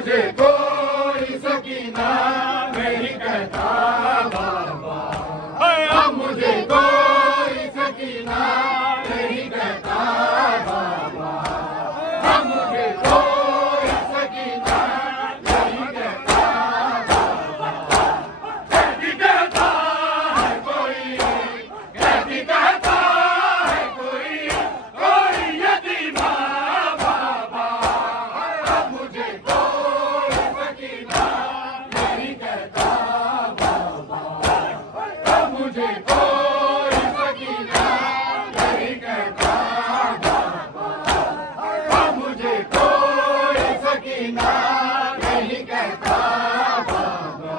मुझे कोई सकीना नहीं कहता बाबा, अब मुझे कोई सकीना नहीं कहता बाबा, अब मुझे कोई सकीना नहीं कहता बाबा। कहती कहता है कोई, कहती कहता है कोई, कोई यतीमा बाबा, अब मुझे कोई सकीना नहीं कहता बाबा, अब मुझे कोई सकीना नहीं कहता बाबा, अब मुझे कोई सकीना नहीं कहता बाबा,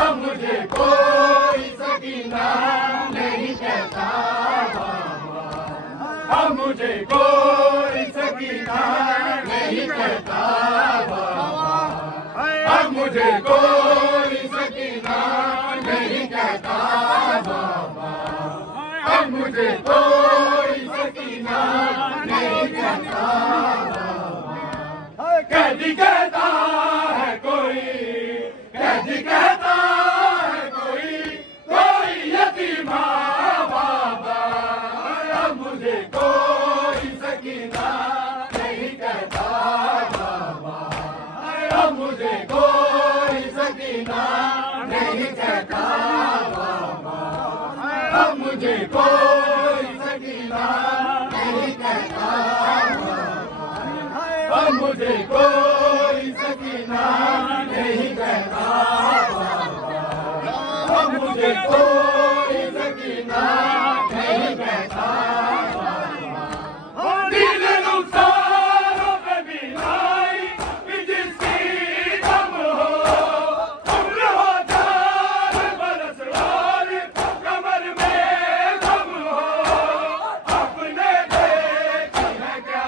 अब मुझे कोई सकीना नहीं कहता बाबा, अब मुझे कोई सकीना नहीं कहता बाबा, अब मुझे कोई सकीना नहीं कहता बाबा, अब मुझे कोई सकीना नहीं कहता बाबा। कैदी कहता है कोई, कैदी कहता है कोई, कोई यतीमा बाबा, अब मुझे कोई सकीना नहीं कहता बाबा, अब मुझे कोई सकीना नहीं कहता बाबा, अब मुझे कोई सकीना नहीं कहता बाबा, अब मुझे कोई सकीना नहीं कहता बाबा, अब मुझे कोई सकीना नहीं कहता बाबा। दिल रुखसारों पे बीमारी भी जिसकी कम हो, उम्र हो 4 बरस और कमर में गम हो, आपने देखी है क्या,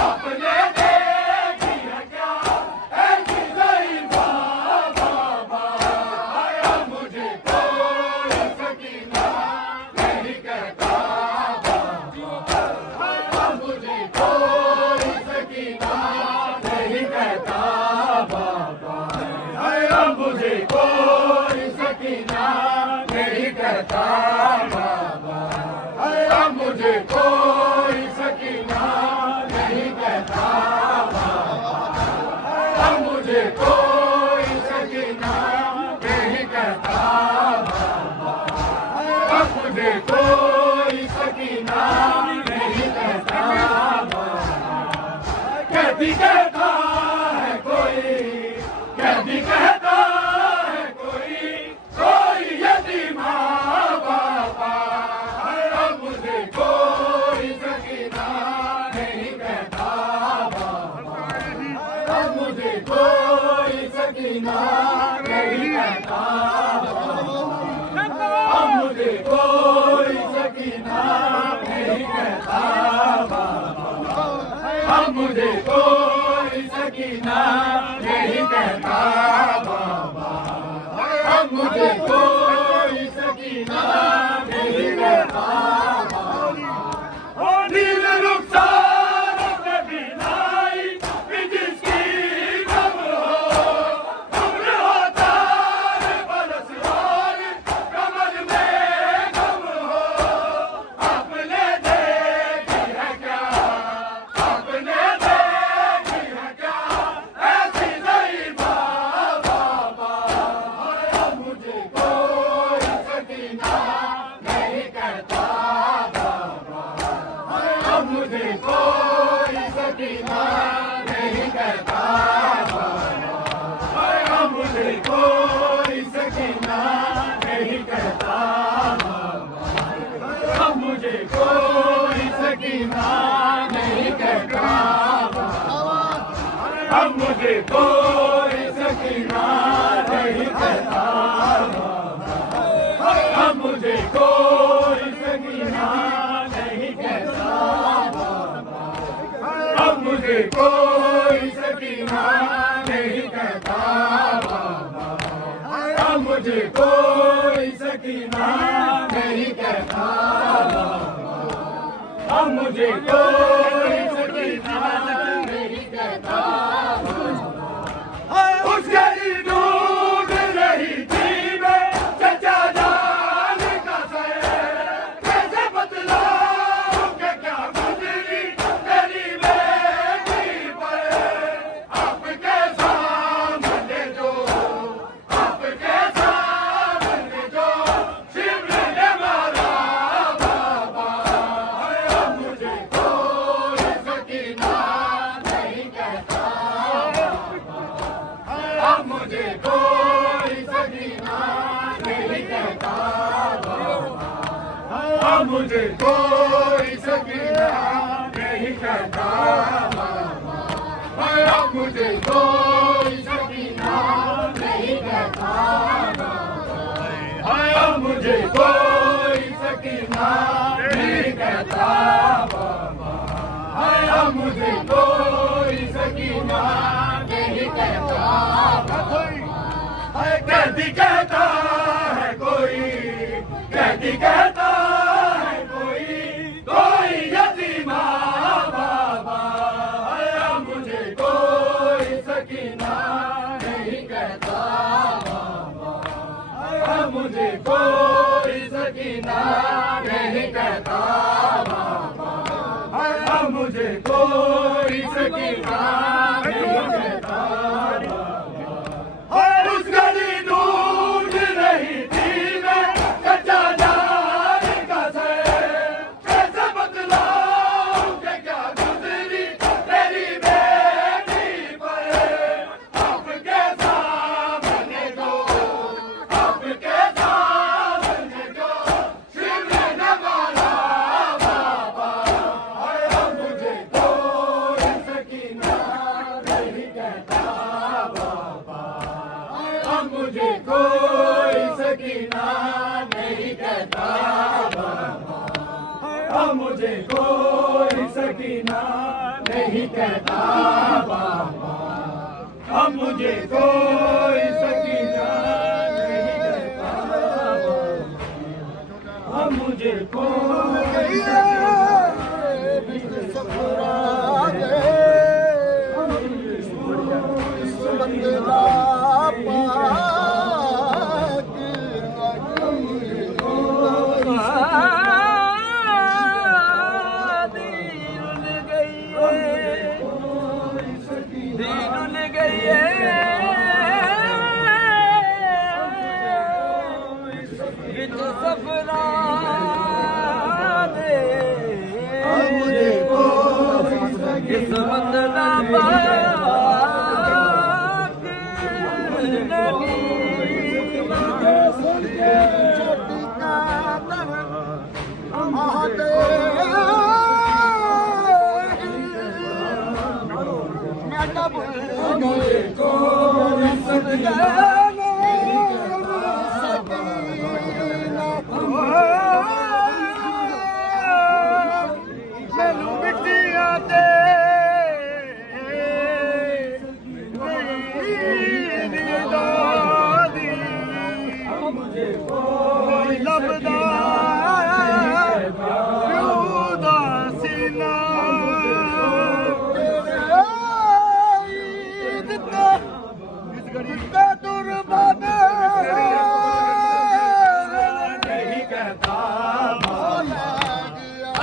आपने देखी है क्या ऐसी ज़रीफ़ा बाबा, अब मुझे कोई सकीना नहीं कहता बाबा, अब मुझे कोई सकीना नहीं कहता बाबा, अब मुझे कोई सकीना नहीं कहता बाबा, अब मुझे कोई सकीना नहीं कहता बाबा, अब मुझे कोई सकीना नहीं कहता बाबा, अब मुझे कोई सकीना नहीं कहता बाबा। कहती कहता है कोई, कहती कहता है कोई, कोई यतीमा बाबा, अब मुझे कोई सकीना नहीं कहता बाबा, अब मुझे कोई सकीना नहीं कहता बाबा, अब मुझे कोई सकीना नहीं कहता बाबा, अब मुझे कोई सकीना नहीं कहता बाबा, अब मुझे कोई सकीना नहीं कहता बाबा। नील रुखसारों पे बीमारी भी जिसकी कम हो, उम्र हो 4 बरस और कमर में गम हो, आपने देखी है क्या, आपने देखी है क्या ऐसी ज़रीफ़ा बाबा, अब मुझे कोई सकीना नहीं कहता बाबा, अब मुझे कोई सकीना नहीं कहता बाबा, अब मुझे कोई सकीना नहीं कहता बाबा, अब मुझे कोई सकीना नहीं कहता बाबा, अब मुझे कोई सकीना नहीं कहता बाबा, अब मुझे कोई सकीना नहीं कहता बाबा, अब मुझे कोई सकीना नहीं कहता बाबा, अब मुझे कोई सकीना नहीं कहता बाबा, अब मुझे कोई सकीना नहीं कहता बाबा। अब मुझे कोई सकीना नहीं कहता बाबा, अब मुझे कोई सकीना नहीं कहता बाबा, अब मुझे कोई सकीना नहीं कहता बाबा, अब मुझे कोई सकीना नहीं कहता बाबा। कहती कहता है कोई, कहती कहता है कोई यतीमा बाबा, अब मुझे कोई सकीना नहीं कहता बाबा, अब मुझे कोई सकीना नहीं कहता बाबा, अब मुझे कोई सकीना नहीं कहता बाबा। उस गली ढूंढ रही थी मैं कच्चा जान का सर, कैसे बतलाऊं कि क्या गुजरी तेरी बेटी पर, आपके सामने जो, आपके सामने जो शिवने ने मारा बाबा, अब मुझे कोई सकीना नहीं कहता बाबा, अब मुझे कोई सकीना नहीं कहता बाबा, अब मुझे कोई सकीना नहीं कहता बाबा, अब मुझे कोई सकीना नहीं कहता बाबा,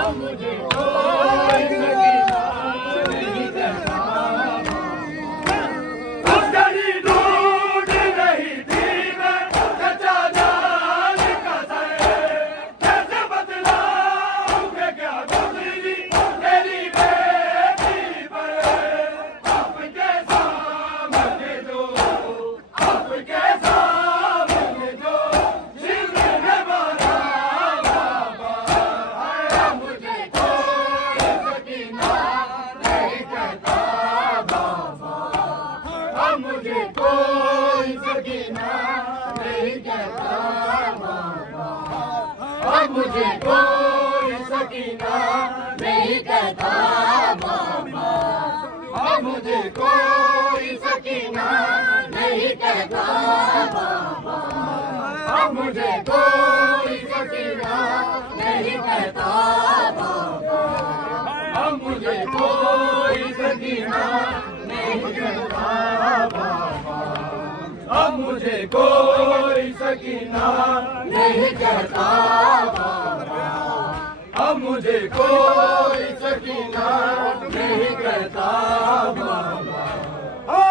अब मुझे कोई अब मुझे कोई सकीना नहीं कहता बाबा, अब मुझे कोई सकीना नहीं कहता बाबा, अब मुझे कोई सकीना नहीं कहता बाबा, अब मुझे कोई सकीना नहीं कहता बाबा, अब मुझे कोई सकीना नहीं कहता बाबा, अब मुझे कोई सकीना नहीं कहता बाबा।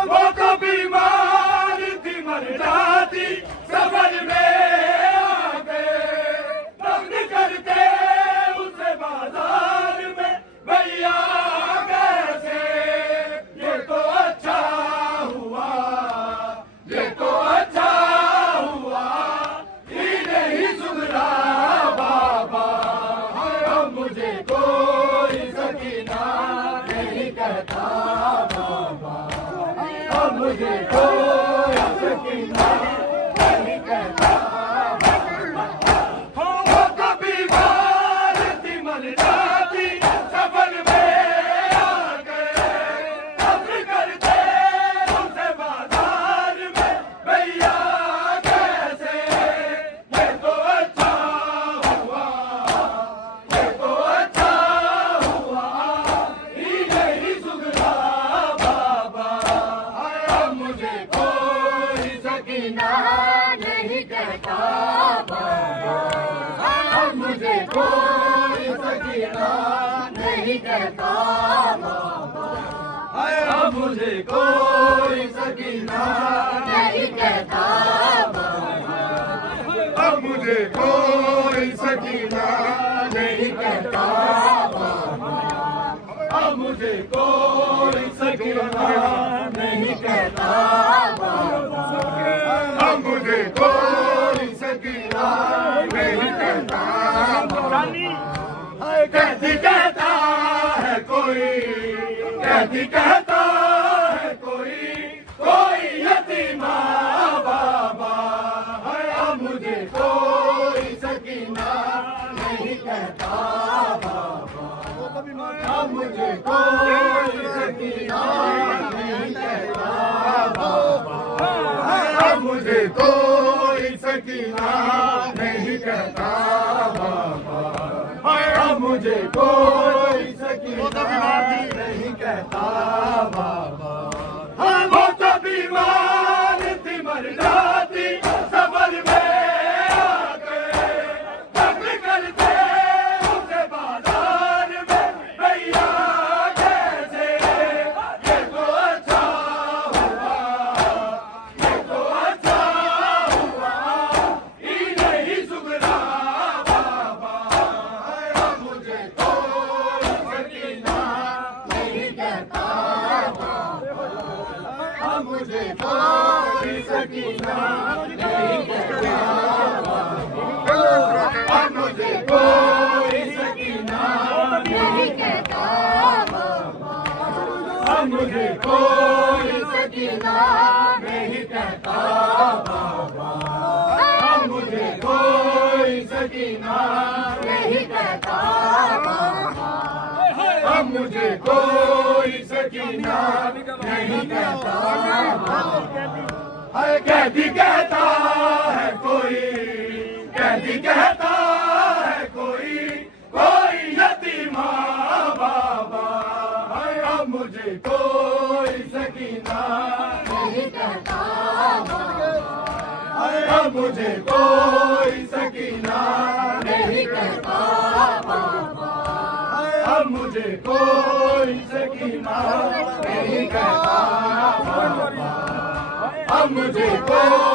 वो तो बीमार थी मर जाती सफर में आके, दफ्न करते उसे बाजार में भैया कैसे, ये तो अच्छा हुआ, ये तो अच्छा हुआ, ही नहीं सुधरा बाबा, कोई सकीना नहीं कहता बाबा, अब मुझे कोई सकीना नहीं कहता बाबा, अब मुझे कोई सकीना नहीं कहता बाबा, अब मुझे कोई सकीना नहीं कहता बाबा, अब मुझे कोई सकीना नहीं कहता बाबा। कहती कहता है कोई, कहती कहता है कोई, कोई यतीमा बाबा, अब मुझे कोई सकीना नहीं कहता बाबा, अब मुझे कोई सकीना नहीं कहता बाबा, अब मुझे कोई सकीना नहीं कहता बाबा, अब मुझे कोई सकीना नहीं कहता बाबा। वो तो बीमार थी मर जाती सफर में आके, तब करते उसे बाजार में भैया कैसे, ये तो अच्छा हुआ, ये तो अच्छा हुआ, ये नहीं सुधरा बाबा, अब मुझे कोई सकीना नहीं कहता बाबा, अब मुझे कोई सकीना नहीं कहता बाबा, अब मुझे कोई सकीना नहीं कहता बाबा, अब मुझे कोई सकीना नहीं कहता बाबा, अब मुझे कोई सकीना नहीं कहता बाबा, अब मुझे कोई सकीना नहीं कहता बाबा। कहती कहता है कोई, कहती कहता है कोई, कोई यतीमा बाबा, अब मुझे कोई सकीना नहीं कहता बाबा, अब मुझे कोई सकीना नहीं कहता बाबा, अब मुझे कोई सकीना नहीं कहता बाबा, अब मुझे कोई